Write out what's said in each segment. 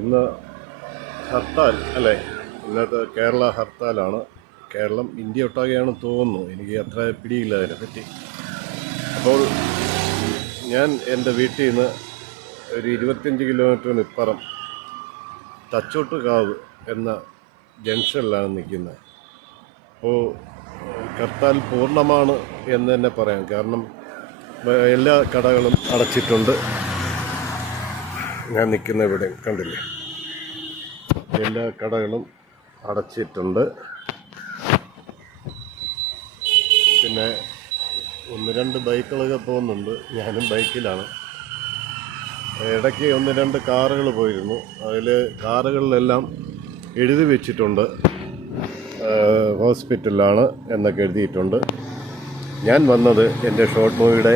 ഇന്ന് ഹർത്താൽ അല്ലേ? ഇന്നത്തെ കേരള ഹർത്താലാണ്. കേരളം ഇന്ത്യ ഒട്ടാകെയാണെന്ന് തോന്നുന്നു, എനിക്ക് അത്ര പിടിയില്ല അതിനെപ്പറ്റി. അപ്പോൾ ഞാൻ എൻ്റെ വീട്ടിൽ നിന്ന് ഒരു 25 കിലോമീറ്ററിന് ഇപ്പുറം തച്ചോട്ടുകാവ് എന്ന ജംഗ്ഷനിലാണ് നിൽക്കുന്നത്. അപ്പോൾ ഹർത്താൽ പൂർണ്ണമാണ് എന്ന് തന്നെ പറയാം. കാരണം എല്ലാ കടകളും അടച്ചിട്ടുണ്ട്. ഞാൻ നിൽക്കുന്ന ഇവിടെ കണ്ടില്ലേ, എല്ലാ കടകളും അടച്ചിട്ടുണ്ട്. പിന്നെ 1-2 ബൈക്കുകളൊക്കെ പോകുന്നുണ്ട്. ഞാനും ബൈക്കിലാണ്. ഇടയ്ക്ക് 1-2 കാറുകൾ പോയിരുന്നു. അതിൽ കാറുകളിലെല്ലാം എഴുതി വെച്ചിട്ടുണ്ട് ഹോസ്പിറ്റലാണ് എന്നൊക്കെ എഴുതിയിട്ടുണ്ട്. ഞാൻ വന്നത് എൻ്റെ ഷോർട്ട് മൂവിയുടെ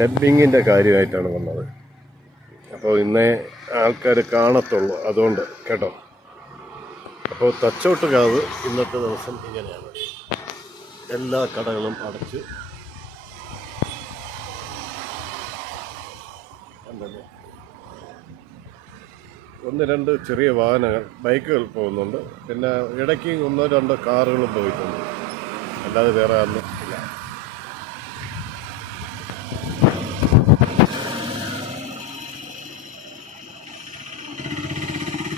ഡബ്ബിങ്ങിൻ്റെ കാര്യമായിട്ടാണ് വന്നത്. അപ്പോൾ ഇന്നേ ആൾക്കാർ കാണത്തുള്ളൂ, അതുകൊണ്ട് കേട്ടോ. അപ്പോൾ തച്ചോട്ടുകാവ് ഇന്നത്തെ ദിവസം ഇങ്ങനെയാണ്. എല്ലാ കടകളും അടച്ച് കണ്ടല്ലോ. 1-2 ചെറിയ വാഹനങ്ങൾ, ബൈക്കുകൾ പോകുന്നുണ്ട്. പിന്നെ ഇടയ്ക്ക് 1-2 കാറുകളും പോയിട്ടുണ്ട്. അല്ലാതെ വേറെ അന്ന്